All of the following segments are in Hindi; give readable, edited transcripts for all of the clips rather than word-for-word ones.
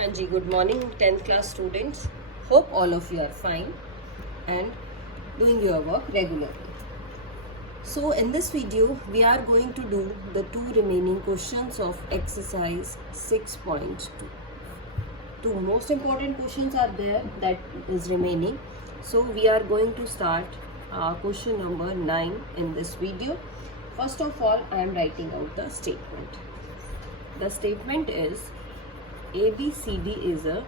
And ji, good morning 10th class students. Hope all of you are fine and doing your work regularly. So in this video we are going to do the two remaining questions of exercise 6.2. Two most important questions are there that is remaining. So we are going to start question number 9 in this video. First of all, I am writing out the statement. The statement is ABCD is a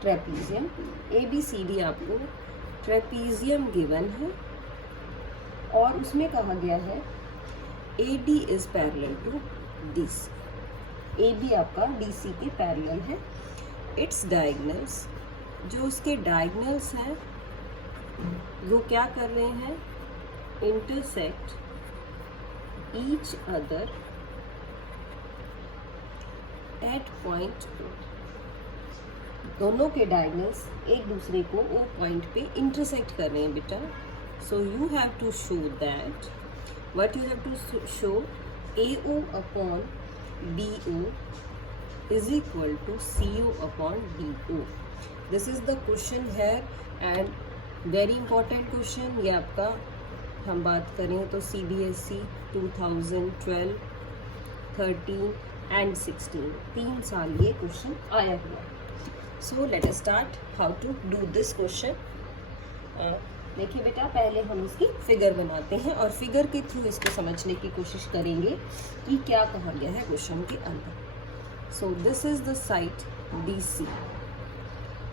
trapezium. ABCD आपको trapezium given है और उसमें कहा गया है AD is parallel to DC. AB आपका DC के पैरेलल है. Its diagonals, जो उसके diagonals हैं वो क्या कर रहे हैं, intersect each other at point O. दोनों के डायगोनल्स एक दूसरे को O पॉइंट पे इंटरसेक्ट कर रहे हैं बेटा. So you have to show that what you have to show AO upon BO is equal to CO upon DO. This is the question है एंड वेरी इंपॉर्टेंट क्वेश्चन. ये आपका हम बात करें तो CBSE 2012, 13 एंड 16 3 साल ये क्वेश्चन आया हुआ. So let us start how to do this question. देखिए बेटा, पहले हम इसकी फिगर बनाते हैं और फिगर के थ्रू इसको समझने की कोशिश करेंगे कि क्या कहा गया है क्वेश्चन के अंदर. So this is the side DC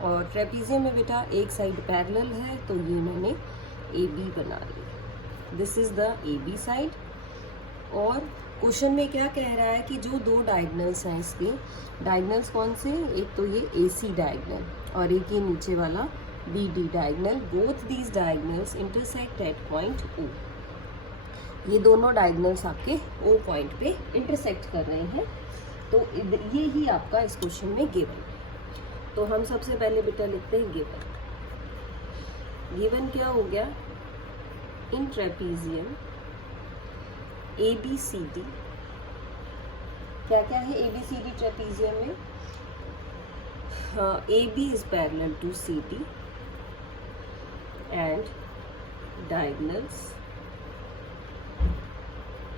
और ट्रेपीजियम में बेटा एक साइड पैरेलल है तो ये मैंने AB बना ली. This is the AB side. और क्वेश्चन में क्या कह रहा है कि जो दो डायगोनल्स हैं इसके, डायगोनल्स कौन से, एक तो ये AC डायगोनल और एक ये नीचे वाला BD diagonal. Both these diagonals intersect at point O. ये दोनों डायगोनल्स आपके O पॉइंट पे इंटरसेक्ट कर रहे हैं. तो ये ही आपका इस क्वेश्चन में गिवन. तो हम सबसे पहले बेटा लिखते हैं गिवन. गिवन क्या हो गया, इन ट्रेपीजियम ABCD. क्या क्या है ABCD ट्रेपीजियम में, AB is parallel to CD and diagonals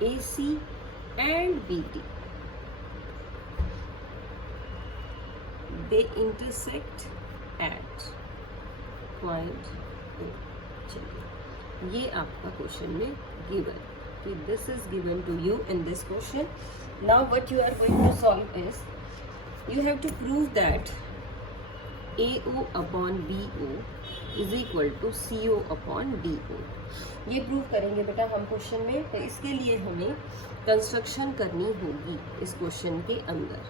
AC and BD, they intersect at point O. चलिए, ये आपका क्वेश्चन में given. This is given to you in this question. Now what you are going to solve is you have to prove that AO upon BO is equal to CO upon DO. ये प्रूव करेंगे बेटा हम क्वेश्चन में. तो इसके लिए हमें कंस्ट्रक्शन करनी होगी इस क्वेश्चन के अंदर.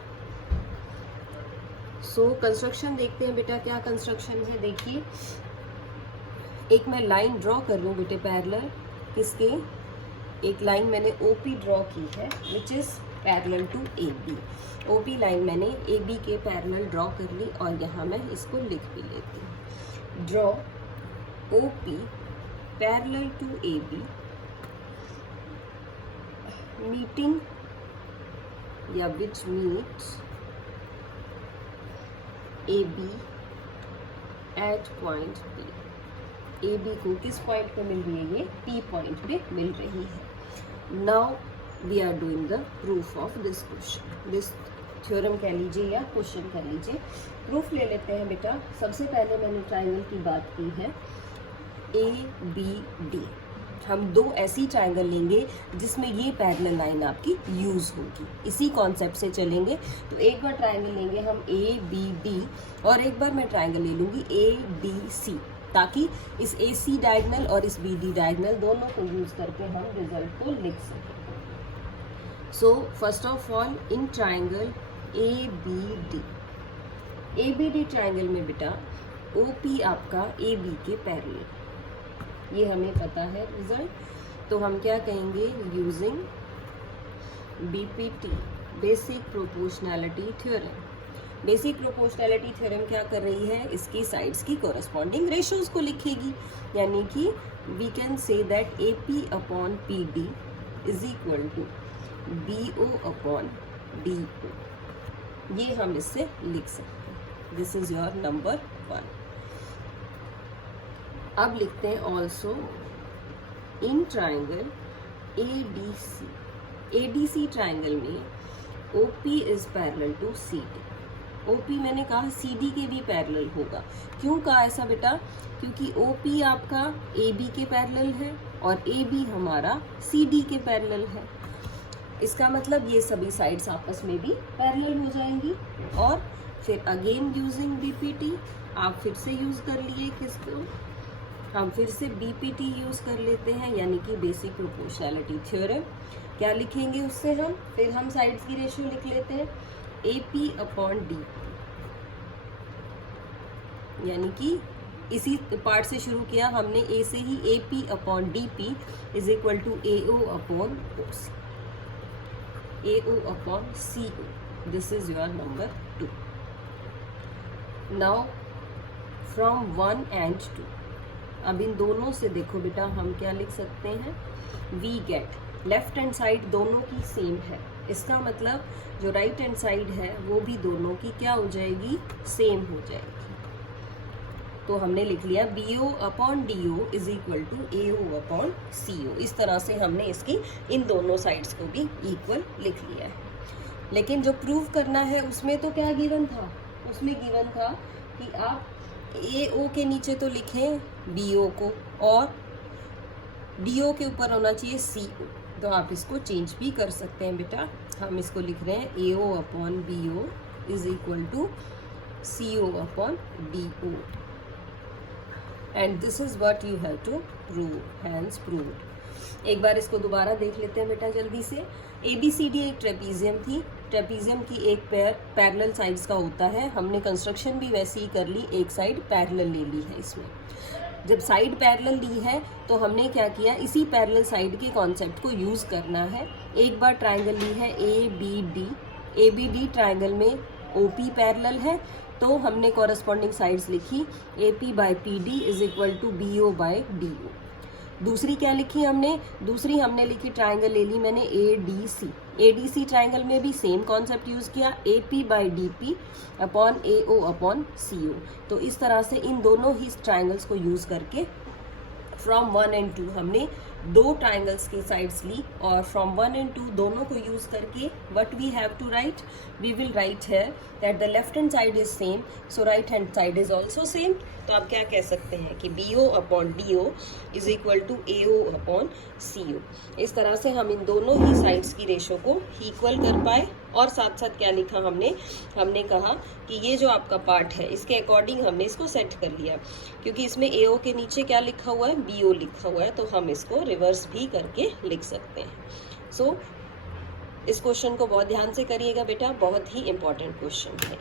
सो कंस्ट्रक्शन देखते हैं बेटा, क्या कंस्ट्रक्शन है. देखिए, एक मैं लाइन ड्रॉ कर लूँ बेटे पैरेलल. किसके, एक लाइन मैंने OP ड्रॉ की है which is parallel to AB. OP line मैंने AB के पैरेलल ड्रॉ कर ली और यहाँ मैं इसको लिख भी लेती हूँ. Draw OP parallel to AB meeting या which meets AB at point P. AB को किस पॉइंट पे मिल रही है, ये P पॉइंट पे मिल रही है. Now we are doing the proof of this question. This theorem कह लीजिए या क्वेश्चन कह लीजिए. प्रूफ ले लेते हैं बेटा. सबसे पहले मैंने ट्राइंगल की बात की है ABD. हम दो ऐसी ट्राइंगल लेंगे जिसमें ये पैरेलल लाइन आपकी यूज़ होगी. इसी कॉन्सेप्ट से चलेंगे. तो एक बार ट्राइंगल लेंगे हम ABD और एक बार मैं ट्राइंगल ले लूँगी ADC, ताकि इस AC डायगोनल और इस BD डायगोनल दोनों को यूज़ करके हम रिजल्ट को लिख सकें. So first of all in triangle ABD triangle में बेटा OP आपका AB के पैरेलल, ये हमें पता है रिजल्ट. तो हम क्या कहेंगे, using BPT basic proportionality theorem. Basic proportionality theorem क्या कर रही है, इसकी साइड्स की कोरस्पॉन्डिंग रेशोज को लिखेगी. यानी कि we can say that AP upon PD is equal to BO upon DO. ये हम इससे लिख सकते हैं। This is your number 1। अब लिखते हैं also in triangle ADC, ADC triangle में OP is parallel to CD। OP मैंने कहा CD के भी पैरेलल होगा। क्यों कहा ऐसा बेटा? क्योंकि OP आपका AB के पैरेलल है और AB हमारा CD के पैरेलल है। इसका मतलब ये सभी साइड्स आपस में भी पैरेलल हो जाएंगी। और फिर अगेन यूजिंग BPT, आप फिर से यूज कर लिए किसको? हम फिर से BPT यूज कर लेते हैं, यानी कि बेसिक प्रोपोर्शनैलिटी थ्योरम। क्या लिखेंगे उससे हम? फिर हम साइड्स की रेशियो लिख लेते हैं AP अपॉन DP, यानी कि इसी पार्ट से शुरू किया हमने, A से ही AP upon DP is equal to AO upon OC, AO upon CO। This is your number 2। Now from 1 and 2, अब इन दोनों से देखो बेटा हम क्या लिख सकते हैं? We get left hand side दोनों की सेम है, इसका मतलब जो राइट हैंड साइड है वो भी दोनों की क्या हो जाएगी? सेम हो जाएगी। तो हमने लिख लिया BO upon DO is equal to AO upon CO। इस तरह से हमने इसकी इन दोनों साइड्स को भी इक्वल लिख लिया है। लेकिन जो प्रूव करना है उसमें तो क्या गिवन था? उसमें गिवन था कि आप AO के नीचे तो लिखें BO को और DO के ऊपर होना चाहिए CO। तो आप इसको चेंज भी कर सकते हैं बेटा। हम इसको लिख रहे हैं AO upon BO is equal to CO upon DO, and this is what you have to prove, hence proved. एक बार इसको दोबारा देख लेते हैं बेटा जल्दी से। ABCD एक ट्रेपीजियम थी। ट्रेपीजियम की एक पेयर पैरेलल साइड्स का होता है। हमने कंस्ट्रक्शन भी वैसे ही कर ली, एक साइड पैरेलल ले ली है। इसमें जब साइड पैरेलल ली है तो हमने क्या किया? इसी पैरेलल साइड के कॉन्सेप्ट को यूज करना है। एक बार ट्राइंगल ली है ABD ट्राइंगल में OP पैरेलल है, तो हमने कॉरेस्पॉन्डिंग साइड्स लिखी AP by PD is equal to BO by DO। दूसरी क्या लिखी हमने? दूसरी हमने लिखी ट्राइंगल ले ली मैंने ADC ट्राइंगल में भी सेम कॉन्सेप्ट यूज किया AP by DP upon AO upon CO। तो इस तरह से इन दोनों ही ट्राइंगल्स को यूज करके फ्रॉम 1 and 2 हमने दो ट्राइंगल्स की साइड्स ली, और फ्रॉम 1 and 2 दोनों को यूज करके what we have to write? We will write here that the left hand side is same, so right hand side is also same. तो आप क्या कह सकते हैं कि BO upon DO is equal to AO upon CO। इस तरह से हम इन दोनों ही साइड्स की रेशो को इक्वल कर पाए। और साथ साथ क्या लिखा हमने कहा कि ये जो आपका पार्ट है इसके अकॉर्डिंग हमने इसको सेट कर लिया, क्योंकि इसमें AO के नीचे क्या लिखा हुआ है? BO लिखा हुआ है, तो हम इसको रिवर्स भी करके लिख सकते हैं। सो इस क्वेश्चन को बहुत ध्यान से करिएगा बेटा, बहुत ही इंपॉर्टेंट क्वेश्चन है।